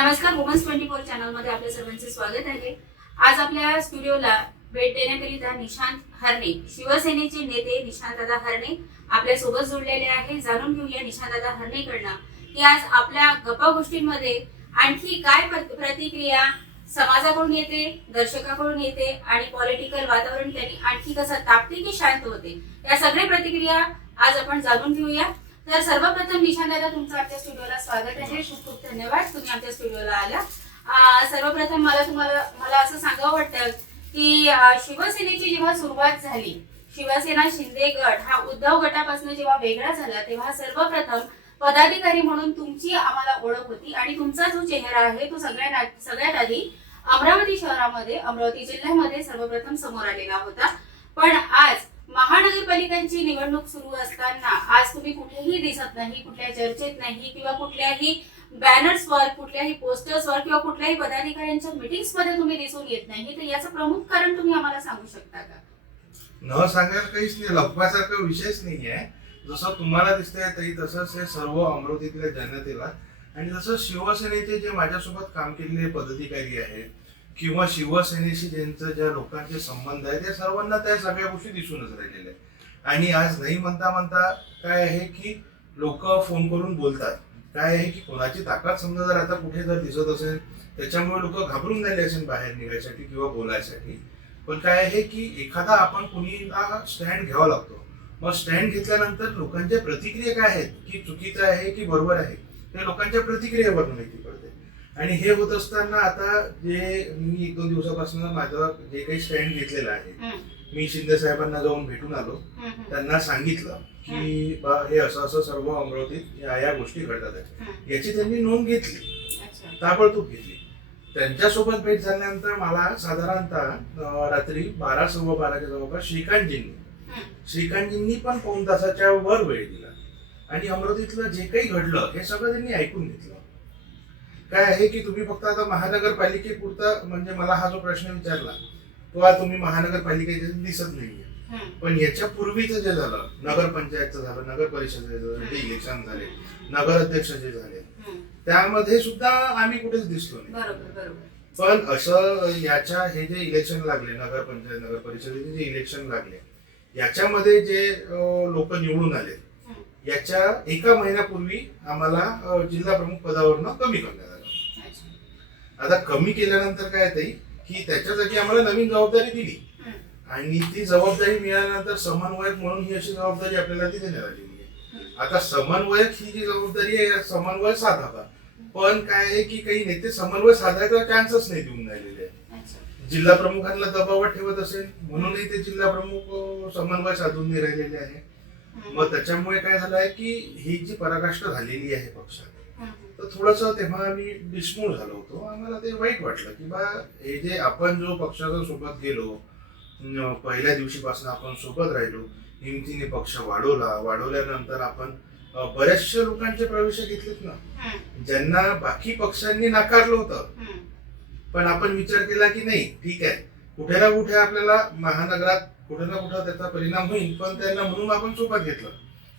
नमस्कार, वुमन्स 24 चॅनलमध्ये आपल्या सर्वांचे स्वागत आहे। आज आपल्या स्टुडिओला भेट देण्याकरिता निशांत हरणे, शिवसेनेचे नेते निशांतदादा हरणे आपल्या सोबत जोडलेले आहे। जाणून घेऊया निशांतदादा हरणेकडनं की आज आपल्या गप्पा गोष्टींमध्ये आणखी काय प्रतिक्रिया समाजाकडून येते, दर्शकाकडून येते आणि पॉलिटिकल वातावरण त्यांनी आणखी कसं तापते की शांत होते, या सगळ्या प्रतिक्रिया आज आपण जाणून घेऊया। तर सर्वप्रथम निशांतदादा, तुमचं आमच्या स्टुडिओला स्वागत आहे। खूप खूप धन्यवाद तुम्ही आमच्या स्टुडिओला आला। सर्वप्रथम मला असं सांगावं वाटतं की शिवसेनेची जेव्हा सुरुवात झाली, शिवसेना शिंदे गट हा उद्धव गटापासून जेव्हा वेगळा झाला, तेव्हा सर्वप्रथम पदाधिकारी म्हणून तुमची आम्हाला ओळख होती आणि तुमचा जो चेहरा आहे तो सगळ्यात आधी अमरावती शहरामध्ये, अमरावती जिल्ह्यामध्ये सर्वप्रथम समोर आलेला होता। पण आज महानगरपालिकांची निवडणूक सुरू असताना आज तुम्ही कुठेही दिसत नाही, कुठल्या चर्चेत नाही किंवा कुठल्याही बॅनर्सवर, कुठल्याही पोस्टर्सवर किंवा कुठल्याही पदाधिकाऱ्यांच्या मीटिंग्समध्ये तुम्ही दिसून येत नाही। तर याचं प्रमुख कारण तुम्ही आम्हाला सांगू शकता का? न सांगायला काहीच नाही, लपवासारखा विषयच नाही आहे। जसं तुम्हाला दिसतंय तरी तसंच हे सर्व अमरावतीतल्या जनतेला आणि जसं शिवसेनेचे जे माझ्यासोबत काम केलेले पदाधिकारी आहेत किंवा शिवसेनेशी ज्यांचं ज्या लोकांचे संबंध आहे, त्या सर्वांना त्या सगळ्या गोष्टी दिसूनच राहिलेल्या आहेत। आणि आज नाही म्हणता काय आहे की लोक फोन करून बोलतात, काय आहे की कोणाची ताकद समजा जर आता कुठे जर दिसत असेल, त्याच्यामुळे लोक घाबरून झाले असेल बाहेर निघायसाठी किंवा बोलायसाठी। पण काय आहे की एखादा आपण कुणीला स्टँड घ्यावा लागतो, मग स्टँड घेतल्यानंतर लोकांच्या प्रतिक्रिया काय आहेत, की चुकीचं आहे की बरोबर आहे, ते लोकांच्या प्रतिक्रियेवर माहिती पडते। आणि हे होत असताना आता जे मी 1-2 दिवसापासून माझं जे काही स्टँड घेतलेलं आहे, मी शिंदे साहेबांना जाऊन भेटून आलो, त्यांना सांगितलं की हे असं असं सर्व अमरावतीत या गोष्टी घडतात आहेत, याची त्यांनी नोंद घेतली, ताबडतोब घेतली। त्यांच्यासोबत भेट झाल्यानंतर मला साधारणतः रात्री 12-12:15च्या जवळपास श्रीकांतजींनी पण 1 तासाच्या वर वेळ दिला आणि अमरावतीतलं जे काही घडलं हे सगळं त्यांनी ऐकून घेतलं। काय आहे की तुम्ही फक्त आता महानगरपालिकेपुरता, म्हणजे मला हा जो प्रश्न विचारला तो आज तुम्ही महानगरपालिकेचे दिसत नाहीये, पण याच्या पूर्वीचं जे झालं, नगरपंचायतचं झालं, नगर परिषदेचं जे इलेक्शन झाले, नगर अध्यक्ष जे झाले, त्यामध्ये सुद्धा आम्ही कुठेच दिसलो नाही। पण असं याच्या हे जे इलेक्शन लागले, नगरपंचायत नगर परिषदेचे जे इलेक्शन लागले, याच्यामध्ये जे लोक निवडून आले, याच्या 1 महिन्यापूर्वी आम्हाला जिल्हा प्रमुख पदावरनं कमी करण्यात आलं। आता कमी केल्यानंतर काय ताई की त्याच्या जागी आम्हाला नवीन जबाबदारी दिली आणि ती जबाबदारी मिळाल्यानंतर समन्वयक म्हणून ही अशी जबाबदारी आपल्याला ती देण्यात आलेली आहे। आता समन्वयक ही जी जबाबदारी आहे, समन्वय साधावा, पण काय आहे की काही नेते समन्वय साधायचा चान्सच नाही देऊन राहिलेले आहे। जिल्हा प्रमुखांना दबावात ठेवत असेल म्हणूनही ते जिल्हा प्रमुख समन्वय साधून नाही राहिलेले आहे। मग त्याच्यामुळे काय झालं आहे की ही जी पराकाष्ठा झालेली आहे पक्षात, तर थोडस तेव्हा आम्ही डिस्मूळ झालो होतो। आम्हाला ते वाईट वाटलं की बा हे जे आपण जो पक्षाच्या सोबत गेलो, पहिल्या दिवशीपासून आपण सोबत राहिलो, हिमतीने पक्ष वाढवल्यानंतर आपण बऱ्याचशा लोकांचे प्रवेश घेतलेत ना, ज्यांना बाकी पक्षांनी नाकारलं होतं, पण आपण विचार केला की नाही ठीक आहे, कुठे ना कुठे आपल्याला महानगरात कुठे ना कुठे त्याचा परिणाम होईल, पण त्यांना म्हणून आपण सोबत घेतलं।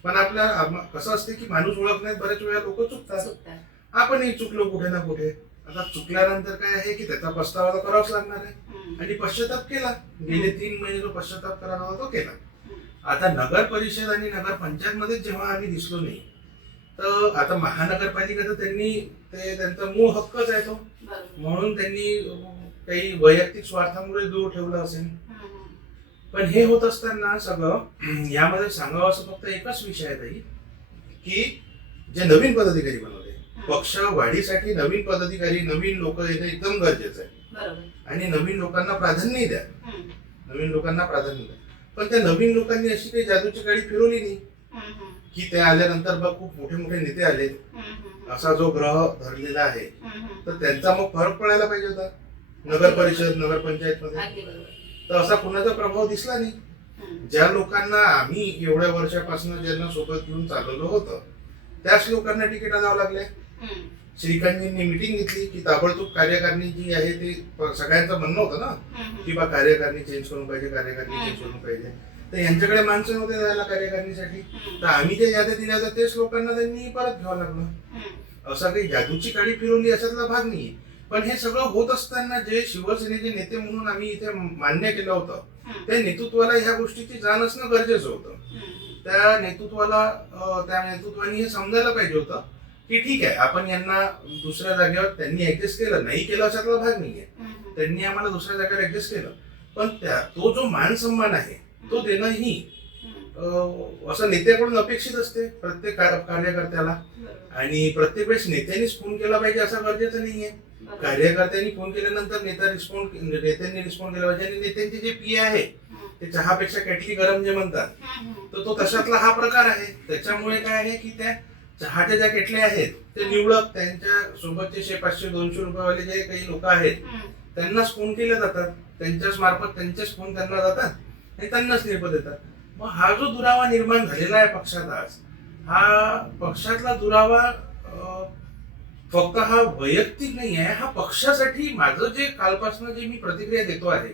पण आपल्या कसं असते की माणूस ओळखण्यात बऱ्याच वेळा लोक चुकतात, आपणही चुकलो कुठे ना कुठे। आता चुकल्यानंतर काय आहे की त्याचा पस्तावा करावाच लागणार आहे आणि पश्चाताप केला। गेले 3 महिने जो पश्चाताप करावा होता तो केला। आता नगर परिषद आणि नगर पंचायत मध्ये जेव्हा आम्ही दिसलो नाही, तर आता महानगरपालिका तर त्यांनी त्यांचा मूळ हक्कच आहे तो, म्हणून त्यांनी काही वैयक्तिक स्वार्थामुळे दूर ठेवला असेल। पण हे होत असताना सगळं यामध्ये सांगावं असं फक्त एकच विषय आहे ताई, की जे नवीन पदाधिकारी बनवले, पक्ष वाढीसाठी नवीन पदाधिकारी, नवीन लोक येणं एकदम गरजेचं आहे आणि नवीन लोकांना प्राधान्य द्या, पण त्या नवीन लोकांनी अशी काही जादूची गाडी फिरवली नाही की ते आल्यानंतर बघ खूप मोठे मोठे नेते आले, असा जो ग्रह धरलेला आहे, तर त्यांचा मग फरक पडायला पाहिजे होता नगर परिषद नगर पंचायत मध्ये। तर असा कुणाचा प्रभाव दिसला नाही। ज्या लोकांना आम्ही एवढ्या वर्षापासून ज्यांना सोबत घेऊन चालवलं होतं, त्याच लोकांना तिकीट द्यावं लागले। श्रीकांतजींनी मिटिंग घेतली की ताबडतोब कार्यकारिणी जी आहे ते सगळ्यांचं म्हणणं होतं ना की बा कार्यकारिणी चेंज करून पाहिजे, तर यांच्याकडे माणसं नव्हते जायला कार्यकारिणीसाठी, तर आम्ही जे याद्या दिल्या होत्या तेच लोकांना त्यांनी परत घ्यावं लागलं। असं काही जादूची काडी फिरवली अशातला भाग नाहीये. पण हे सगळं होत असताना जे शिवसेनेचे नेते म्हणून आम्ही इथे मान्य केलं होतं, त्या नेतृत्वाला ह्या गोष्टीची जाण असणं गरजेचं होतं. त्या नेतृत्वाने हे समजायला पाहिजे होतं की ठीक आहे, आपण यांना दुसऱ्या जागेवर त्यांनी ऍडजस्ट केलं, नाही केलं अशातला भाग नाहीये. त्यांनी आम्हाला दुसऱ्या जागेवर ऍडजस्ट केलं, पण तो जो मान सन्मान आहे तो देणं ही असं नेत्याकडून अपेक्षित असते प्रत्येक कार्यकर्त्याला. आणि प्रत्येक वेळेस नेत्यांनीच फोन केला पाहिजे असं गरजेचं नाहीये. कार्यकर्त्यांनी फोन केल्यानंतर नेत्यांनी रिस्पॉन्ड केला पाहिजे. आणि नेत्यांचे जे पीए आहे ते चहापेक्षा केटली गरम जे म्हणतात, तर तो तशातला हा प्रकार आहे. त्याच्यामुळे काय आहे की त्या चहाच्या ज्या केटल्या आहेत ते निवडक त्यांच्या सोबतचे 500-200 रुपयेवाले जे काही लोक आहेत त्यांनाच फोन केले जातात, त्यांच्याच मार्फत त्यांचेच फोन त्यांना जातात आणि त्यांनाच निरोप देतात. मग हा जो दुरावा निर्माण झालेला आहे पक्षात आज, हा पक्षातला दुरावा फक्त हा वैयक्तिक नाही आहे, हा पक्षासाठी माझं जे कालपासून जे मी प्रतिक्रिया देतो आहे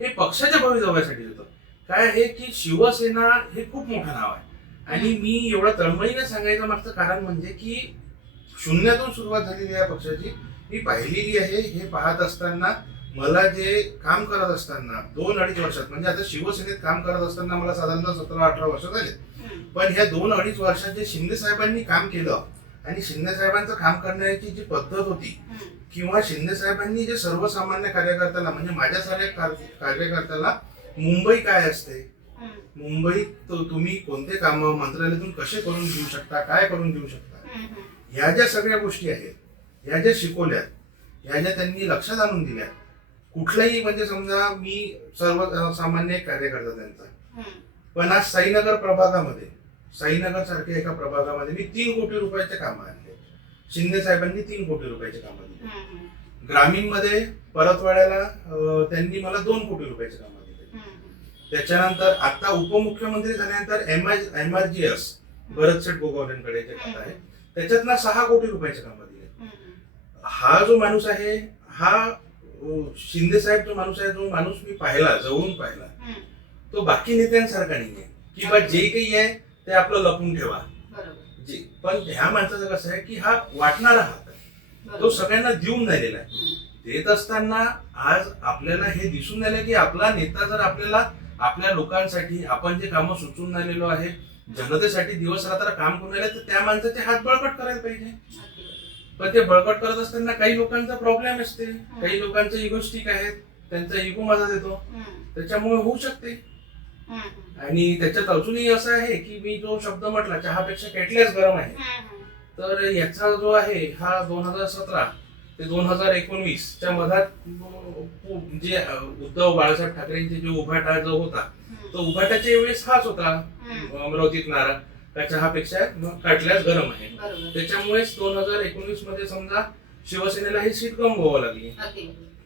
हे पक्षाच्या भवितव्यासाठी देतो. काय आहे की शिवसेना हे खूप मोठं नाव आहे. आणि मी एवढं तळमळीने सांगायचं मागचं कारण म्हणजे की शून्यातून सुरुवात झालेली आहे पक्षाची, मी पाहिलेली आहे. हे पाहत असताना मला जे काम करत असताना 2-2.5 वर्षात, म्हणजे आता शिवसेनेत काम करत असताना मला साधारणतः 17-18 वर्ष झाले, पण ह्या 2-2.5 वर्षात जे शिंदे साहेबांनी काम केलं आणि शिंदे साहेबांचं काम करण्याची जी पद्धत होती, किंवा शिंदे साहेबांनी जे सर्वसामान्य कार्यकर्त्याला म्हणजे माझ्यासारख्या कार्यकर्त्याला मुंबई काय असते, मुंबईत तुम्ही कोणते काम मंत्रालयातून कसे करून घेऊ शकता, काय करून घेऊ शकता, ह्या ज्या सगळ्या गोष्टी आहेत, ह्या ज्या शिकवल्यात, ह्या ज्या त्यांनी लक्षात आणून दिल्या, कुठलाही म्हणजे समजा मी सर्वसामान्य कार्यकर्ता त्यांचा, पण आज साईनगर प्रभागामध्ये, साईनगर सारख्या एका प्रभागामध्ये मी 3 कोटी रुपयाचे काम आणले. शिंदे साहेबांनी 3 कोटी रुपयाचे काम दिले. ग्रामीण मध्ये परतवाड्याला त्यांनी मला 2 कोटी रुपयाचे काम दिले. त्याच्यानंतर आता उपमुख्यमंत्री झाल्यानंतर MRGS भरतशेठ गोगावलेंकडे जे खातं आहे त्याच्यातनं 6 कोटी रुपयाचे काम दिले. हा जो माणूस आहे, हा शिंदे साहेब जो माणूस आहे, जो माणूस मी पाहिला, जवळून पाहिला, तो बाकी नेत्यांसारखा नाहीये की बा जे काही आहे ते आपलं लपून ठेवा. पण ह्या माणसाचं कसं आहे की हा वाटणारा हात आहे, तो सगळ्यांना देऊन झालेला आहे. देत असताना आज आपल्याला हे दिसून आलं की आपला नेता जर आपल्याला आपल्या लोकांसाठी आपण जे कामं सुचवून आलेलो आहे, जनतेसाठी दिवस रात्र काम करून राहिले, तर त्या माणसाचे हात बळकट करायला पाहिजे. पण ते बळकट करत असताना काही लोकांचा प्रॉब्लेम असते, काही लोकांचे इगोस्टिक आहेत, त्यांचा इगो माझा देतो, त्याच्यामुळे होऊ शकते. आणि त्याच्यात अजूनही असं आहे की मी जो शब्द म्हटला चहापेक्षा केटल्याच गरम आहे, तर याचा जो आहे हा 2017 ते 2019 च्या मधात जे उद्धव बाळासाहेब ठाकरेंचे जे उभाटा जो होता, तो उभाटाच्या वेळेस हाच होता अमरावतीत नारा का चहापेक्षा काटल्यास गरम आहे. त्याच्यामुळेच 2019 मध्ये समजा शिवसेनेला ही सीट गमवावं लागली.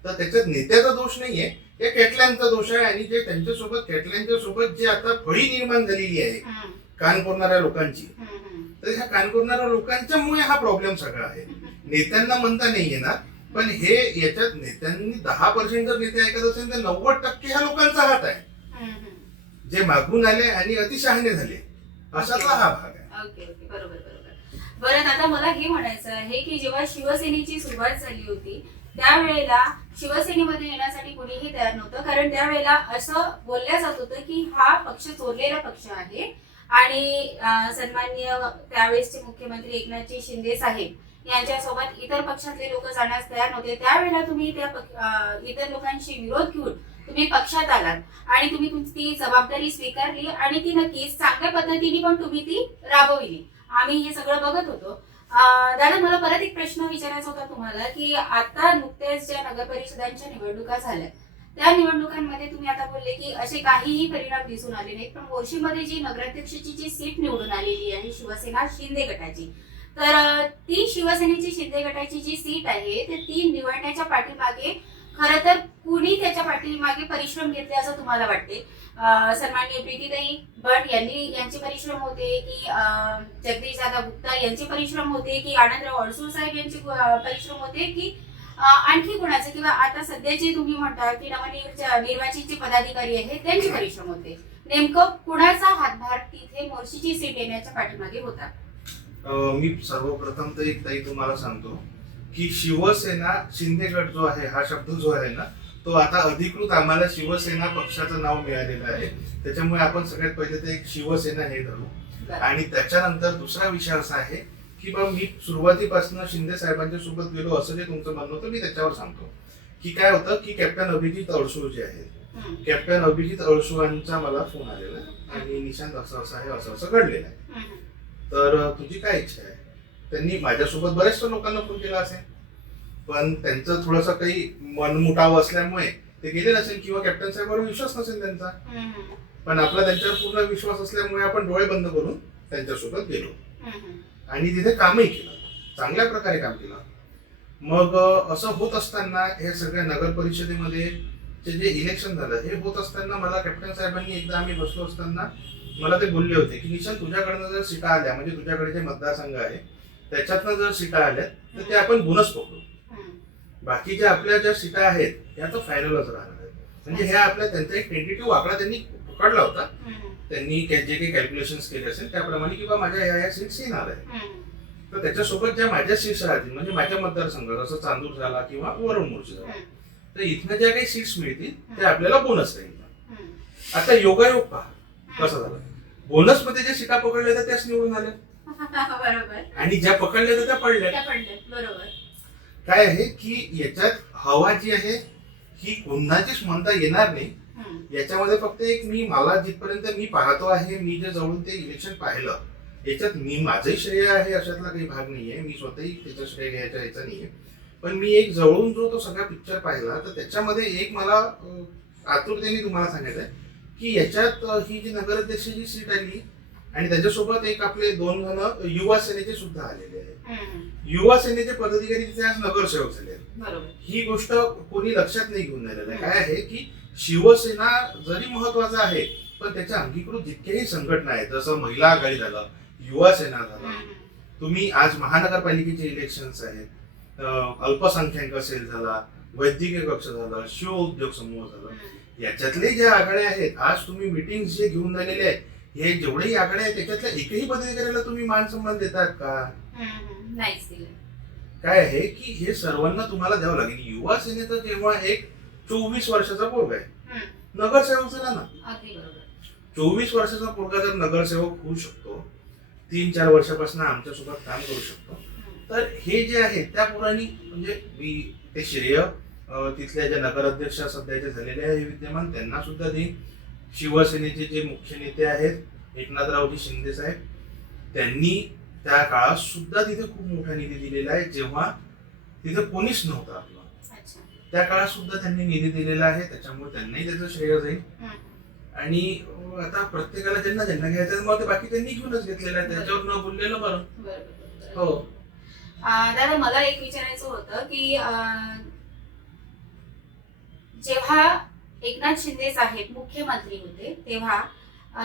तर त्याच्यात नेत्याचा दोष नाहीये, हे केटल्यांचा दोष आहे. आणि जे त्यांच्यासोबत केटल्यांच्या सोबत जे आता फळी निर्माण झालेली आहे कान कोरणाऱ्या लोकांची, तर ह्या कान कोरणाऱ्या लोकांच्यामुळे हा प्रॉब्लेम सगळा आहे. नेत्यांना म्हणता नाही येणार, पण हे याच्यात नेत्यांनी 10% जर नेते ऐकत असेल तर 90% ह्या लोकांचा हात आहे, जे मागून आले आणि अतिशहाणे झाले, अशातला हा भाग आहे. ओके ओके, बरोबर बरोबर. बरं, आता मला हे म्हणायचं आहे की जेव्हा शिवसेनेची सुरुवात झाली होती त्यावेळेला शिवसेनेमध्ये येण्यासाठी कोणीही तयार नव्हतं, कारण त्यावेळेला असं बोलल्या जात होतं की हा पक्ष चोरलेला पक्ष आहे. आणि सन्माननीय त्यावेळेसचे मुख्यमंत्री एकनाथजी शिंदे साहेब यांच्यासोबत इतर पक्षातले लोक जाण्यास तयार नव्हते. त्यावेळेला तुम्ही त्या इतर लोकांशी विरोध घेऊन तुम्ही पक्षात आलात आणि तुम्ही तुमची जबाबदारी स्वीकारली आणि ती नक्कीच चांगल्या पद्धतीने पण तुम्ही ती राबविली. आम्ही हे सगळं बघत होतो. दादा, मला परत एक प्रश्न विचारायचा होता तुम्हाला की आता नुकत्याच ज्या नगर परिषदांच्या निवडणुका झाल्या त्या निवडणुकांमध्ये तुम्ही आता बोलले की असे काहीही परिणाम दिसून आले नाहीत, पण मोर्शीमध्ये जी नगराध्यक्षाची जी सीट निवडून आलेली आहे शिवसेना शिंदे गटाची, तर ती शिवसेनेची शिंदे गटाची जी सीट आहे तर ती निवडण्याच्या पाठीमागे खरं तर कुणी त्याच्या पाठीमागे परिश्रम घेतले असं तुम्हाला वाटते? सन्माननीय प्रीतीताई भट यांचे परिश्रम होते की जगदीश दादा गुप्ता यांचे परिश्रम होते की आनंदराव अडसूळ साहेब यांचे परिश्रम होते की आणखी कुणाचे, किंवा आता सध्याचे तुम्ही म्हणता की नवनिर्वाचित जे पदाधिकारी आहेत त्यांचे परिश्रम होते? नेमकं कुणाचा हातभार तिथे मोर्शीची सीट येण्याच्या पाठीमागे होता? मी सर्वप्रथम तर एक ताई तुम्हाला सांगतो की शिवसेना शिंदे गट जो आहे हा शब्द जो आहे ना तो आता अधिकृत आम्हाला शिवसेना पक्षाचं नाव मिळालेलं आहे. त्याच्यामुळे आपण सगळ्यात पहिले ते एक शिवसेना हे धरू आणि त्याच्यानंतर दुसरा विषय असा आहे की बा मी सुरुवातीपासून शिंदे साहेबांच्या सोबत गेलो असं जे तुमचं म्हणणं होतं मी त्याच्यावर सांगतो की काय होतं की कॅप्टन अभिजित अळसू जे आहेत कॅप्टन अभिजित अळसूंचा मला फोन आलेला आणि निशांत असं असं आहे असं असं घडलेलं आहे तर तुझी काय इच्छा आहे. त्यांनी माझ्यासोबत बऱ्याचशा लोकांना फोन केला असेल पण त्यांचं थोडंसं काही मनमुटाव असल्यामुळे ते गेले नसेल किंवा कॅप्टन साहेबांवर विश्वास नसेल त्यांचा. पण आपला त्यांच्यावर पूर्ण विश्वास असल्यामुळे आपण डोळे बंद करून त्यांच्यासोबत गेलो आणि तिथे कामही केलं चांगल्या प्रकारे काम केलं. मग असं होत असताना हे सगळ्या नगर परिषदेमध्ये जे इलेक्शन झालं हे होत असताना मला कॅप्टन साहेबांनी एकदा आम्ही बसलो असताना मला ते बोलले होते की निशांत तुझ्याकडनं जर सीटा आल्या म्हणजे तुझ्याकडे जे मतदारसंघ आहे त्याच्यातनं जर सीटा आल्या तर ते आपण बोनस पकडू. बाकीच्या आपल्या ज्या सीटा आहेत त्या तर फायनलच राहणार आहेत. म्हणजे ह्या आपल्या त्यांचा एक टेंटेटिव्ह आकडा त्यांनी पकडला होता. त्यांनी जे काही कॅल्क्युलेशन केले असेल त्याप्रमाणे किंवा माझ्या ह्या सीट्स येणार आहे तर त्याच्यासोबत ज्या माझ्या सीट्स राहतील म्हणजे माझ्या मतदारसंघ जसं चांदूर झाला किंवा वरुण मोर्चा झाला तर इथनं ज्या काही सीट्स मिळतील ते आपल्याला बोनस राहील. आता योगायोग पहा कसं झालं बोनस मध्ये ज्या सीटा पकडल्या होत्या त्याच निवडून आल्या बरोबर आणि ज्या पकडल्या होत्या त्या पडल्या. बरोबर काय आहे की याच्यात हवा जी आहे ही कोणाचीच म्हणता येणार नाही. याच्यामध्ये फक्त एक मला जिथपर्यंत मी पाहतो आहे मी जे जवळून ते इलेक्शन पाहिलं याच्यात मी माझंही श्रेय आहे अशातला काही भाग नाहीये. मी स्वतःही त्याचं श्रेय घ्यायचा याचा नाहीये. पण मी एक जवळून जो तो सगळा पिक्चर पाहिला तर त्याच्यामध्ये एक मला आतुरतेने तुम्हाला सांगायचं आहे की याच्यात ही जी नगराध्यक्षाची सीट आली आणि त्याच्यासोबत एक आपले 2 जण युवा सेनेचे सुद्धा आलेले आहेत. युवा सेनेचे पदाधिकारी तिथे आज नगरसेवक झाले आहेत. ही गोष्ट कोणी लक्षात नाही घेऊन राहिलेलं आहे. काय आहे की शिवसेना जरी महत्वाचा आहे पण त्याच्या अंगीकृत जितक्याही संघटना आहेत जसं महिला आघाडी झालं युवा सेना झालं तुम्ही आज महानगरपालिकेचे इलेक्शन्स आहेत अल्पसंख्याक सेल झाला वैद्यकीय कक्ष झाला शिव उद्योग समूह झाला याच्यातले ज्या आघाड्या आहेत आज तुम्ही मिटिंग जे घेऊन राहिलेले आहेत हे जेवढेही आघाड्या आहेत त्याच्यातल्या एकही पदाधिकाऱ्याला तुम्ही मान सन्मान देतात का. काय आहे की हे सर्वांना तुम्हाला द्यावं लागेल. युवा सेनेचं जेव्हा एक 24 वर्षाचा पोरगा आहे नगरसेवक झाला ना 24 वर्षाचा पोरगा जर नगरसेवक होऊ शकतो 3-4 वर्षापासून आमच्यासोबत काम करू शकतो तर हे जे आहे त्या पोरांनी म्हणजे मी ते श्रेय तिथल्या ज्या नगराध्यक्षा सध्याचे झालेले आहे विद्यमान त्यांना सुद्धा देईन. शिवसेनेचे जे मुख्य नेते आहेत एकनाथरावजी शिंदे साहेब त्यांनी त्या काळात सुद्धा तिथे खूप मोठा निधी दिलेला आहे जेव्हा तिथे कोणीच नव्हतं आपलं. त्या काळात सुद्धा त्यांनी निधी दिलेला आहे त्याच्यामुळे त्यांनाही त्याचं श्रेय जाईल. आणि आता प्रत्येकाला ज्यांना ज्यांना घ्यायचं मग ते बाकी त्यांनी घेऊनच घेतलेलं आहे त्याच्यावर न बोललेलं बरं. हो दादा मला एक विचारायचं होतं की जेव्हा एकनाथ शिंदे साहेब मुख्यमंत्री होते तेव्हा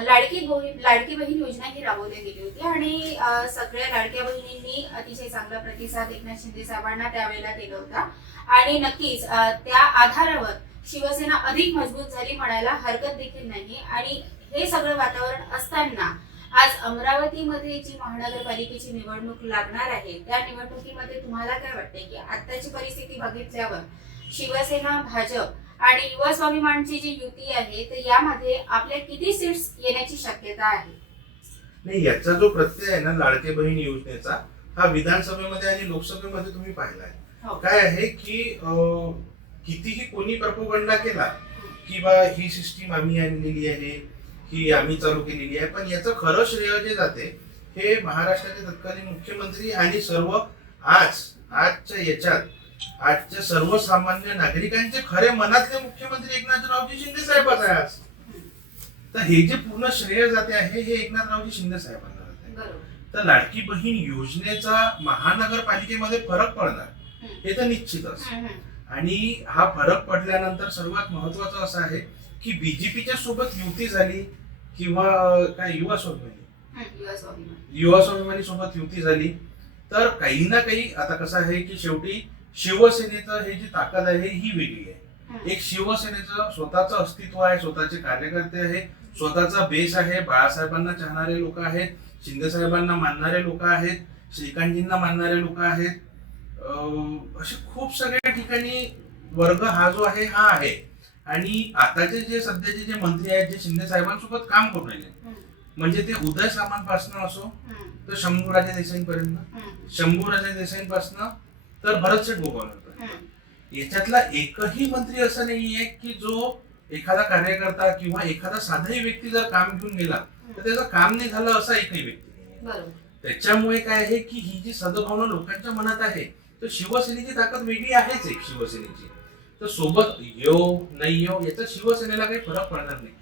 लाडकी बहीण योजना ही राबवली गेली होती आणि सगळ्या लाडक्या बहिणींनी अतिशय चांगला प्रतिसाद एकनाथ शिंदे साहेबांना त्यावेळेला दिला होता आणि नक्कीच त्या आधारावर शिवसेना अधिक मजबूत झाली म्हणायला हरकत देखील नाही. आणि हे सगळं वातावरण असताना आज अमरावतीमध्ये जी महानगरपालिकेची निवडणूक लागणार आहे त्या निवडणुकीमध्ये तुम्हाला काय वाटतंय की आताची परिस्थिती बघितल्यावर शिवसेना भाजप आणि युवा स्वाभिमानची जी युती आहे तर यामध्ये आपल्या किती सीट्स येण्याची शक्यता आहे. नाही याचा जो प्रत्यय आहे ना लाडके बहीण योजनेचा हा विधानसभेमध्ये आणि लोकसभेमध्ये तुम्ही पाहिलाय. काय आहे की कितीही कोणी प्रपोगंडा केला की बा ही सिस्टीम आम्ही आणलेली आहे ही आम्ही चालू केलेली आहे पण याचं खरं श्रेय जे जाते हे महाराष्ट्राचे तत्कालीन मुख्यमंत्री आणि सर्व आजच्या याच्यात आजच्या सर्वसामान्य नागरिकांचे खरे मनातले मुख्यमंत्री एकनाथरावजी शिंदे साहेबच आहे आज. तर हे जे पूर्ण श्रेय जाते आहे हे एकनाथरावजी शिंदे साहेबांना जाते. तर लाडकी बहीण योजनेचा महानगरपालिकेमध्ये फरक पडणार हे तर निश्चितच. आणि हा फरक पडल्यानंतर सर्वात महत्वाचं असं आहे की बीजेपीच्या सोबत युती झाली किंवा काय युवा स्वाभिमानी सोबत युती झाली तर काही ना काही आता कसं आहे की शेवटी शिवसेनेचं हे जी ताकद आहे ही वेगळी आहे. एक शिवसेनेचं स्वतःचं अस्तित्व आहे स्वतःचे कार्यकर्ते आहे स्वतःचा बेस आहे बाळासाहेबांना चाहणारे लोक आहेत शिंदे साहेबांना मानणारे लोक आहेत, श्रीकांतजींना मानणारे लोक आहेत. असे खूप सगळ्या ठिकाणी वर्ग हा जो आहे हा आहे. आणि आताचे जे सध्याचे जे मंत्री आहेत जे शिंदे साहेबांसोबत काम करून राहिले, म्हणजे ते उदय सामंतपासनं असो तर शंभूराजे देसाईंपर्यंत, शंभूराजे देसाईंपासनं तर भरतशेठ गोगावलेपर्यंत, याच्यातला एकही मंत्री असं नाहीये की जो एखादा कार्यकर्ता किंवा एखादा साधाही व्यक्ती जर काम घेऊन गेला तर त्याचं काम नाही झालं असा एकही व्यक्ती नाही. त्याच्यामुळे काय आहे की ही जी सद्भावना लोकांच्या मनात आहे, तर शिवसेनेची ताकद वेगळी आहेच एक शिवसेनेची. तर सोबत येऊ नाही येऊ याचा शिवसेनेला काही फरक पडणार नाही.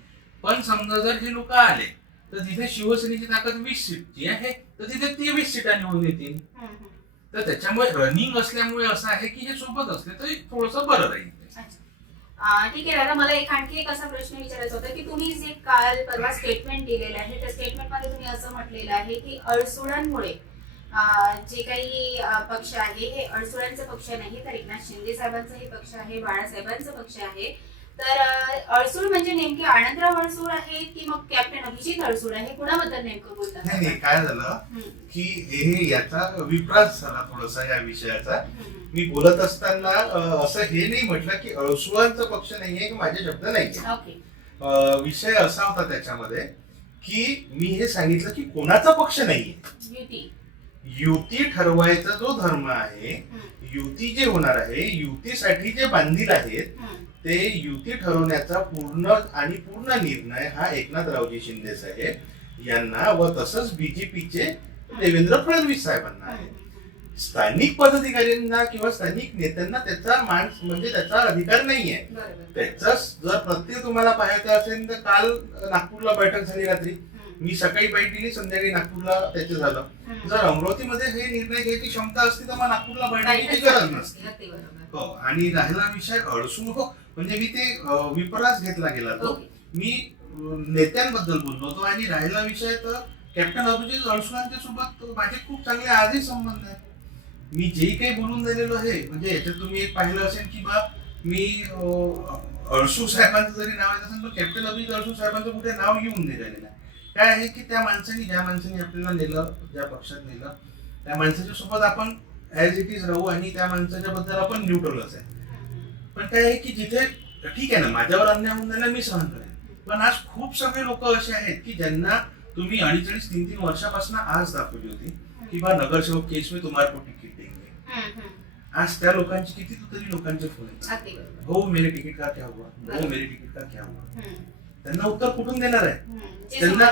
पण समजा जर हे लोक आले तर तिथे शिवसेनेची ताकद 20 सीटची आहे तर तिथे 23 सीटा निवडून येतील. तर त्याच्यामुळे रनिंग असल्यामुळे असं आहे की हे सोबत असले तरी थोडस बरं राहील. ठीक आहे दादा, मला आणखी एक असा प्रश्न विचारायचा होता की तुम्ही जे काल परवा स्टेटमेंट दिलेलं आहे त्या स्टेटमेंट मध्ये तुम्ही असं म्हटलेलं आहे की अडसुळांमुळे जे काही पक्ष आहे हे अडसुळांचा पक्ष नाही तर एकनाथ शिंदे साहेबांचाही पक्ष आहे, बाळासाहेबांचा पक्ष आहे. तर अडसूळ म्हणजे नेमके आनंदराव अडसूळ आहे की मग कॅप्टन अभिजित अडसूळ आहे, कुणाबद्दल नेमकं बोलतात? नाही, काय झालं की हे याचा विप्रास झाला थोडासा या विषयाचा. मी बोलत असताना असं हे नाही म्हटलं की अडसुळांचा पक्ष नाहीये की माझे शब्द नाहीये. विषय असा होता त्याच्यामध्ये की मी हे सांगितलं की कोणाचा पक्ष नाहीये. युती ठरवायचा जो धर्म आहे, युती जे होणार आहे, युतीसाठी जे बांधील आहेत ते युती ठरवण्याचा पूर्ण निर्णय हा एकनाथरावजी शिंदे साहेब यांना व तसंच बीजेपीचे देवेंद्र फडणवीस साहेबांना आहे. स्थानिक पदाधिकाऱ्यांना किंवा स्थानिक नेत्यांना त्याचा मान म्हणजे त्याचा अधिकार नाहीये. त्याचा जर प्रत्येक तुम्हाला पाहायचं असेल तर काल नागपूरला बैठक झाली रात्री, मी सकाळी बाईट दिली, संध्याकाळी नागपूरला त्याचं झालं. जर अमरावतीमध्ये हे निर्णय घ्यायची क्षमता असती तर मग नागपूरला बैठकीची गरज नसते. हो, आणि राहिला विषय अडसूळ, हो म्हणजे मी ते विपरास घेतला गेला तो, मी नेत्यांबद्दल बोललो होतो. आणि राहिला विषय तर कॅप्टन अभिजित अडसूळांच्या सोबत माझे खूप चांगले आजही संबंध आहेत. मी जे काही बोलून दिलेलो आहे म्हणजे याच्यात तुम्ही एक पाहिलं असेल की बा मी अडसूळ साहेबांचं जरी नाव येत असेल तर कॅप्टन अभिजित अडसूळ साहेबांचं कुठे नाव घेऊन नाही राहिलेलं आहे. काय आहे की ज्या माणसाने आपल्याला नेलं, ज्या पक्षात नेलं, त्या माणसाच्या सोबत आपण ऍज इट इज राहू आणि त्या माणसाच्या बद्दल आपण न्यूट्रलच आहे. पण काय आहे की जिथे ठीक आहे ना, माझ्यावर अन्याय होऊन जायला मी सहन करेन, पण आज खूप सगळे लोक असे आहेत की ज्यांना तुम्ही 2.5-3 वर्षापासून आज दाखवली होती की बा नगरसेवक केस में तुम्हारे को तिकीट देंगे. आज त्या लोकांची कितीतरी लोकांचे फोन येतात, हो मेरे तिकीट का क्या हुआ, हो मेरे तिकीट का क्या हुआ. त्यांना उत्तर कुठून देणार आहे? त्यांना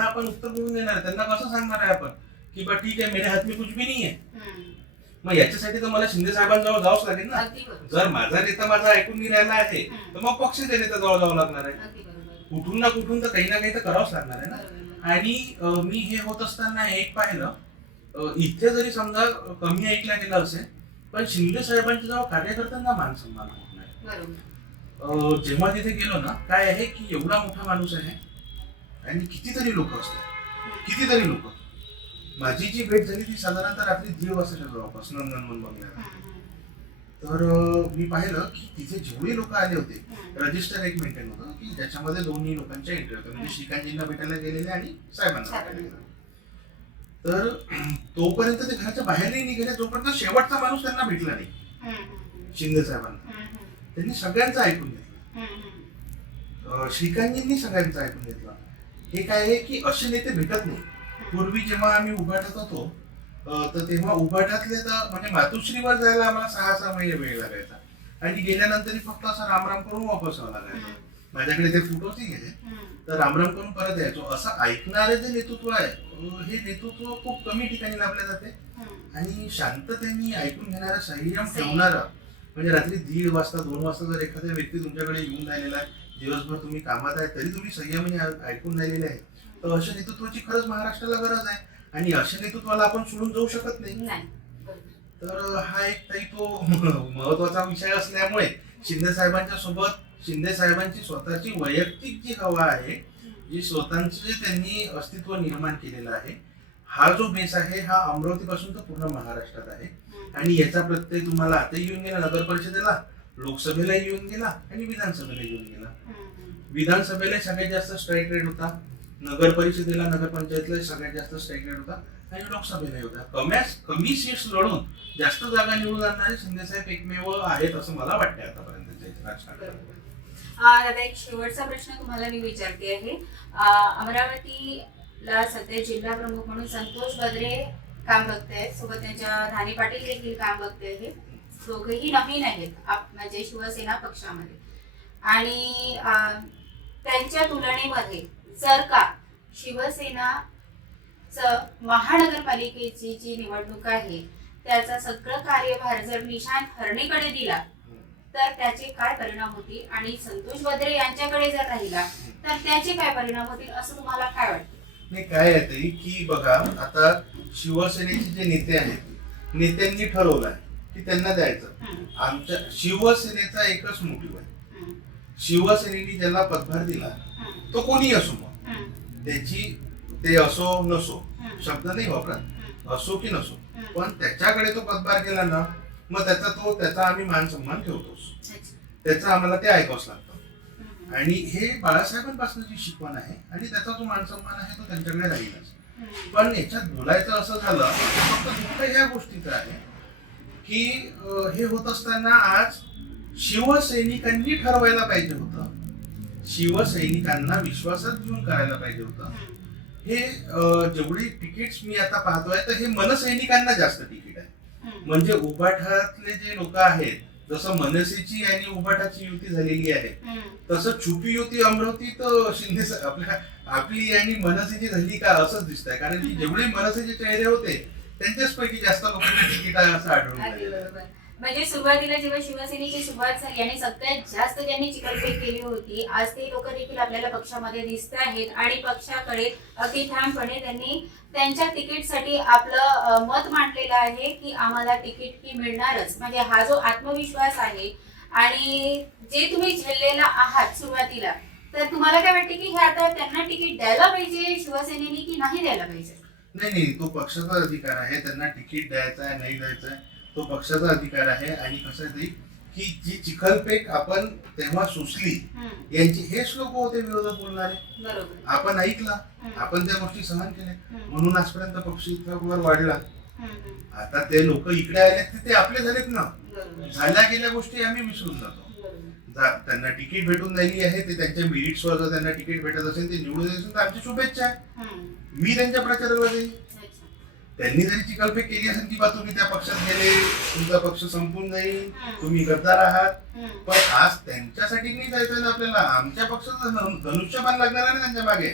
आपण उत्तर कुठून देणार आहे? त्यांना कसं सांगणार आहे आपण की बा ठीक आहे मेरे हात में कुछ भी नहीं है. मग याच्यासाठी तर मला शिंदे साहेबांजवळ जावंच लागेल ना. जर माझा नेता माझा ऐकून नाही राहिला आहे तर मग पक्षाच्या नेत्याजवळ जावं लागणार आहे. कुठून ना कुठून तर काही ना काही तर करावंच लागणार आहे ना. आणि मी हे होत असताना एक पाहिलं, इथे जरी समजा कमी ऐकला गेला असेल पण शिंदे साहेबांच्या जवळ कार्यकर्त्यांना मान सन्मान होत नाही. जेव्हा तिथे गेलो ना, काय आहे की एवढा मोठा माणूस आहे आणि कितीतरी लोक असतात, कितीतरी लोक. माझी जी भेट झाली ती साधारणतः रात्री 1:30 वाजताच्या जवळपास नंदनवन बंगल्याला. तर मी पाहिलं की तिथे जेवढे लोक आले होते रजिस्टर एक मेंटेन होतं की ज्याच्यामध्ये दोन्ही लोकांच्या एंट्री होत्या, म्हणजे श्रीकांतजींना भेटायला गेलेले आणि साहेबांना भेटायला गेले. तर तोपर्यंत ते घराच्या बाहेर नाही निघाले जोपर्यंत शेवटचा माणूस त्यांना भेटला नाही, शिंदे साहेबांना. त्यांनी सगळ्यांचं ऐकून घेतलं, श्रीकांतजींनी सगळ्यांचं ऐकून घेतलं. हे काय आहे की असे नेते भेटत नाही. पूर्वी जेव्हा आम्ही उभाट्यात होतो तर तेव्हा उभाट्यातले तर म्हणजे मातोश्रीवर जायला आम्हाला 6-6 महिने वेळ लागायचा आणि गेल्यानंतर फक्त असं रामराम करून वापस यावं लागायचं. माझ्याकडे ते फोटोही गेले, तर रामराम करून परत यायचो. असं ऐकणारे जे नेतृत्व आहे हे नेतृत्व खूप कमी ठिकाणी लाभले जाते. आणि शांततेने ऐकून घेणारा, संयम ठेवणारा, म्हणजे रात्री 1:30 वाजता 2 वाजता जर एखादा व्यक्ती तुमच्याकडे येऊन राहिलेला आहे, दिवसभर तुम्ही कामात आहे तरी तुम्ही संयमाने ऐकून राहिलेले आहे, तर अशा नेतृत्वाची खरंच महाराष्ट्राला गरज आहे. आणि अशा नेतृत्वाला आपण सोडून जाऊ शकत नाही. तर हा एक काही तो महत्वाचा विषय असल्यामुळे शिंदे साहेबांच्या सोबत शिंदे साहेबांची स्वतःची वैयक्तिक जी हवा आहे, जी स्वतःचे त्यांनी अस्तित्व निर्माण केलेलं आहे, हा जो बेस आहे हा अमरावतीपासून तर पूर्ण महाराष्ट्रात आहे. आणि याचा प्रत्यय तुम्हाला आताही येऊन गेला, नगर परिषदेला, लोकसभेला येऊन गेला आणि विधानसभेला येऊन गेला. विधानसभेला सगळ्यात जास्त स्ट्राईक रेट होता, नगर परिषदेला नगरपंचायतला सगळ्यात जास्त स्ट्राईक रेट होता आणि लोकसभेला होता. कमी सीट्स लढून जास्त जागा निवडून आणणारे शिंदेसाहेब एकमेव आहेत असं मला वाटतं आतापर्यंतच्या राजकारणात. दादा, एक शेवटचा प्रश्न तुम्हाला मी विचारते आहे. अमरावतीला सध्या जिल्हा प्रमुख म्हणून संतोष बद्रे काम बघतायत, सोबत त्यांच्या धाने पाटील देखील काम बघते आहे. दोघेही नवीन आहेत म्हणजे शिवसेना पक्षामध्ये, आणि त्यांच्या तुलनेमध्ये जर का शिवसेना महानगरपालिकेची जी निवडणूक आहे त्याचा सगळं कार्यभार जर निशांत हरणेकडे दिला तर त्याचे काय परिणाम होतील, आणि संतोष बद्रे यांच्याकडे जर राहिला तर त्याचे काय परिणाम होतील असं तुम्हाला काय वाटतं? नाही, काय आहे ते की बघा, आता शिवसेनेचे जे नेते आहेत, नेत्यांनी ठरवलं आहे की त्यांना द्यायचं. आमच्या शिवसेनेचा एकच मोटिव्ह आहे, शिवसेनेने ज्याला पदभार दिला तो कोणी असो, मग त्याची ते असो नसो, शब्द नाही वापरत, असो की नसो, पण त्याच्याकडे तो पदभार गेला ना, मग त्याचा आम्ही मान सन्मान ठेवतोच, त्याचं आम्हाला ते ऐकावंच लागतं. आणि हे बाळासाहेबांपासून जी शिकवण आहे आणि त्याचा जो मान सन्मान आहे तो त्यांच्याकडे राहीलच. पण याच्यात बोलायचं असं झालं फक्त दुःख ह्या गोष्टीचं आहे की हे होत असताना आज शिवसैनिकांनी ठरवायला पाहिजे होतं, शिवसैनिकांना विश्वासात घेऊन करायला पाहिजे होतं. हे जेवढी तिकीट्स मी आता पाहतोय तर हे मनसैनिकांना जास्त तिकीट आहे. म्हणजे उबाठातले जे लोक आहेत, जसं मनसेची आणि उबाठाची युती झालेली आहे तसं छुपी युती अमरावतीत शिंदे आपली आणि मनसेची झाली का असंच दिसतंय. कारण की जेवढे मनसेचे चेहरे होते त्यांच्याच पैकी जास्त लोकांना तिकीट असं आढळून आलेलं. म्हणजे सुरुवातीला जेव्हा शिवसेनेची सुरुवात झाली आणि सगळ्यात जास्त ज्यांनी चिकलफेक केली होती, आज ते लोक देखील आपल्याला पक्षामध्ये दिसत आहेत आणि पक्षाकडे अगदी ठामपणे त्यांनी त्यांच्या तिकीटसाठी आपलं मत मांडलेलं आहे की आम्हाला तिकीट ही मिळणारच. म्हणजे हा जो आत्मविश्वास आहे आणि जे तुम्ही झेललेला आहात सुरुवातीला, तर तुम्हाला काय वाटते की हे आता त्यांना तिकीट द्यायला पाहिजे शिवसेनेने की नाही द्यायला पाहिजे? नाही, तो पक्षाचा अधिकार आहे, त्यांना तिकीट द्यायचं आहे नाही द्यायचं आहे तो पक्षाचा अधिकार आहे. आणि कसं आहे की जी चिखलफेक आपण तेव्हा सोसली, यांची हेच लोक होते विरोधात बोलणारे, आपण ऐकला, आपण त्या गोष्टी सहन केल्या, म्हणून आजपर्यंत पक्ष इतका वर वाढला. आता ते लोक इकडे आले ते आपले झालेत ना, झाल्या गेल्या गोष्टी आम्ही विसरून जातो. त्यांना तिकीट भेटून राहिली आहे, ते त्यांच्या मेरिट्सवर जर त्यांना तिकीट भेटत असेल ते निवडून असेल तर आमची शुभेच्छा आहे, मी त्यांच्या प्रचाराला जाईल. त्यांनी जरी चिखलफेक केली असेल की बा तुम्ही त्या पक्षात गेले, तुमचा पक्ष संपून जाईल, तुम्ही गद्दार आहात, पण आज त्यांच्यासाठी नाही जायचं ना आपल्याला. आमच्या पक्षाचं धनुष्यबाण लागणार आहे त्यांच्या मागे,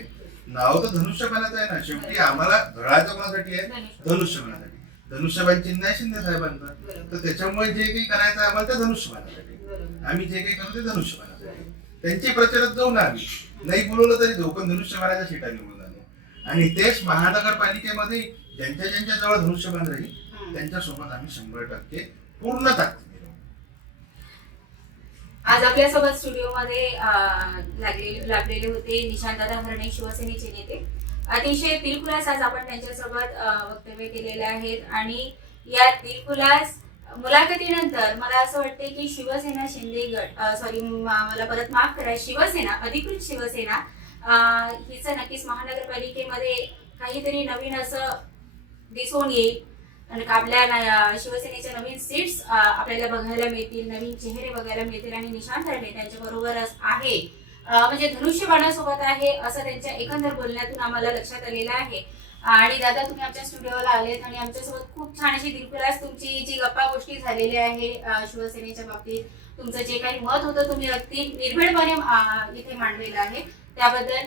नाव तर धनुष्यबाणाचं आहे ना. शेवटी आम्हाला धडायचं कोणासाठी आहे? धनुष्यबाणासाठी. धनुष्यबाण चिन्ह आहे शिंदे साहेबांचं, तर त्याच्यामुळे जे काही करायचं आहे आम्हाला त्या धनुष्यबाणासाठी, आम्ही जे काही करू ते धनुष्यबाणासाठी. त्यांच्या प्रचारात जाऊ ना, आम्ही नाही बोलवलं तरी जाऊ, पण धनुष्यबाणाच्या सीटा निवडून आलो. आणि तेच महानगरपालिकेमध्ये ज्यांच्या जवळ धनुष्यबाण राहील त्यांच्यासोबत आम्ही 100% पूर्ण ताकद देऊ. आज आपल्यासोबत स्टुडिओमध्ये लागलेले होते निशांतदादा हरणे, शिवसेनेचे नेते. अतिशय दिलखुलास आज आपण त्यांच्यासोबत वक्तव्य केलेले आहेत. आणि या दिलखुलास मुलाखतीनंतर मला असं वाटते की शिवसेना शिंदे गट मला परत माफ करा, शिवसेना अधिकृत शिवसेना हिचं नक्कीच महानगरपालिकेमध्ये काहीतरी नवीन असं दिसून येईल. आणि आपल्या शिवसेनेच्या नवीन सीट्स आपल्याला बघायला मिळतील, नवीन चेहरे बघायला मिळतील. आणि निशांत हरणे त्यांच्या बरोबरच आहे, म्हणजे धनुष्यबाणासोबत आहे असं त्यांच्या एकंदर बोलण्यातून आम्हाला लक्षात आलेलं आहे. आणि दादा, तुम्ही आमच्या स्टुडिओला आलेत आणि आमच्यासोबत खूप छान अशी दिलखुलास तुमची जी गप्पा गोष्टी झालेली आहे शिवसेनेच्या बाबतीत, तुमचं जे काही मत होतं तुम्ही अगदी निर्भीडपणे इथे मांडलेलं आहे. त्याबद्दल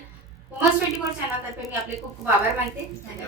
उमस 24 चॅनल तर्फे मी आपले खूप खूप आभार मानते. धन्यवाद.